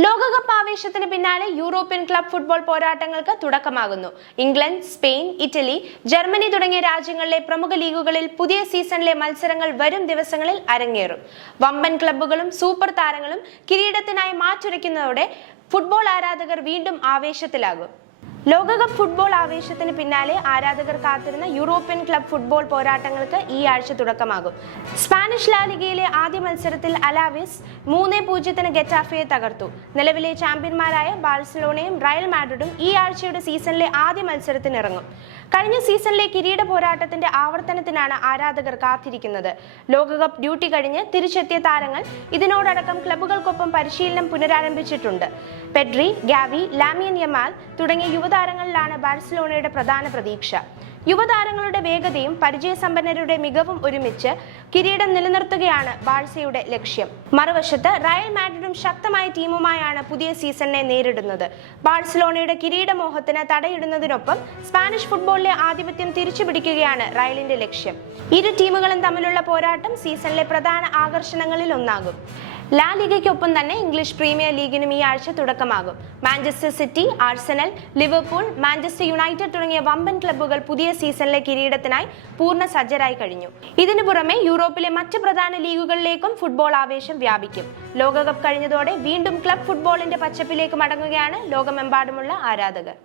ലോകകപ്പ് ആവേശത്തിന് പിന്നാലെ European club football പോരാട്ടങ്ങൾക്ക് തുടക്കമാകുന്നു. ഇംഗ്ലണ്ട്, സ്പെയിൻ, ഇറ്റലി, ജർമ്മനി തുടങ്ങിയ രാജ്യങ്ങളിലെ പ്രമുഖ ലീഗുകളിൽ പുതിയ സീസണിലെ മത്സരങ്ങൾ വരും ദിവസങ്ങളിൽ അരങ്ങേറും. വമ്പൻ ക്ലബ്ബുകളും സൂപ്പർ താരങ്ങളും കിരീടത്തിനായി മാറ്റുരയ്ക്കുന്നതോടെ ഫുട്ബോൾ ആരാധകർ വീണ്ടും ആവേശത്തിലാകും. ലോകകപ്പ് ഫുട്ബോൾ ആവേശത്തിന് പിന്നാലെ ആരാധകർ കാത്തിരുന്ന യൂറോപ്യൻ ക്ലബ് ഫുട്ബോൾ പോരാട്ടങ്ങൾക്ക് ഈ ആഴ്ച തുടക്കമാകും. സ്പാനിഷ് ലാലിഗയിലെ ആദ്യ മത്സരത്തിൽ അലാവിസ് 3-0 ഗെറ്റാഫയെ തകർത്തു. നിലവിലെ ചാമ്പ്യന്മാരായ ബാഴ്സലോണയും റയൽ മാഡ്രിഡും ഈ ആഴ്ചയുടെ സീസണിലെ ആദ്യ മത്സരത്തിനിറങ്ങും. കഴിഞ്ഞ സീസണിലെ കിരീട പോരാട്ടത്തിന്റെ ആവർത്തനത്തിനാണ് ആരാധകർ കാത്തിരിക്കുന്നത്. ലോകകപ്പ് ഡ്യൂട്ടി കഴിഞ്ഞ് തിരിച്ചെത്തിയ താരങ്ങൾ ഇതിനോടകം ക്ലബ്ബുകൾക്കൊപ്പം പരിശീലനം പുനരാരംഭിച്ചിട്ടുണ്ട്. പെഡ്രി, ഗാവി, ലാമിൻ യമാൽ തുടങ്ങിയ യുവതാരങ്ങളിലാണ് ബാഴ്സലോണയുടെ പ്രധാന പ്രതീക്ഷ. യുവതാരങ്ങളുടെ വേഗതയും പരിചയസമ്പന്നരുടെ മികവും ഒരുമിച്ച് കിരീടം നിലനിർത്തുകയാണ് ബാഴ്സയുടെ ലക്ഷ്യം. മറുവശത്ത് റയൽ മാഡ്രിഡും ശക്തമായ ടീമുമായാണ് പുതിയ സീസണിനെ നേരിടുന്നത്. ബാഴ്സലോണയുടെ കിരീടമോഹത്തിന് തടയിടുന്നതിനൊപ്പം സ്പാനിഷ് ഫുട്ബോളിലെ ആധിപത്യം തിരിച്ചുപിടിക്കുകയാണ് റയലിന്റെ ലക്ഷ്യം. ഇരു ടീമുകളും തമ്മിലുള്ള പോരാട്ടം സീസണിലെ പ്രധാന ആകർഷണങ്ങളിൽ ഒന്നാകും. ലാ ലീഗയ്ക്കൊപ്പം തന്നെ ഇംഗ്ലീഷ് പ്രീമിയർ ലീഗിനും ഈ ആഴ്ച തുടക്കമാകും. Manchester city, Arsenal, Liverpool, Manchester United തുടങ്ങിയ വമ്പൻ ക്ലബ്ബുകൾ പുതിയ സീസണിലെ കിരീടത്തിനായി പൂർണ്ണ സജ്ജരായി കഴിഞ്ഞു. ഇതിനു പുറമെ യൂറോപ്പിലെ മറ്റ് പ്രധാന ലീഗുകളിലേക്കും ഫുട്ബോൾ ആവേശം വ്യാപിക്കും. ലോകകപ്പ് കഴിഞ്ഞതോടെ വീണ്ടും ക്ലബ് ഫുട്ബോളിന്റെ പച്ചപ്പിലേക്ക് മടങ്ങുകയാണ് ലോകമെമ്പാടുമുള്ള ആരാധകർ.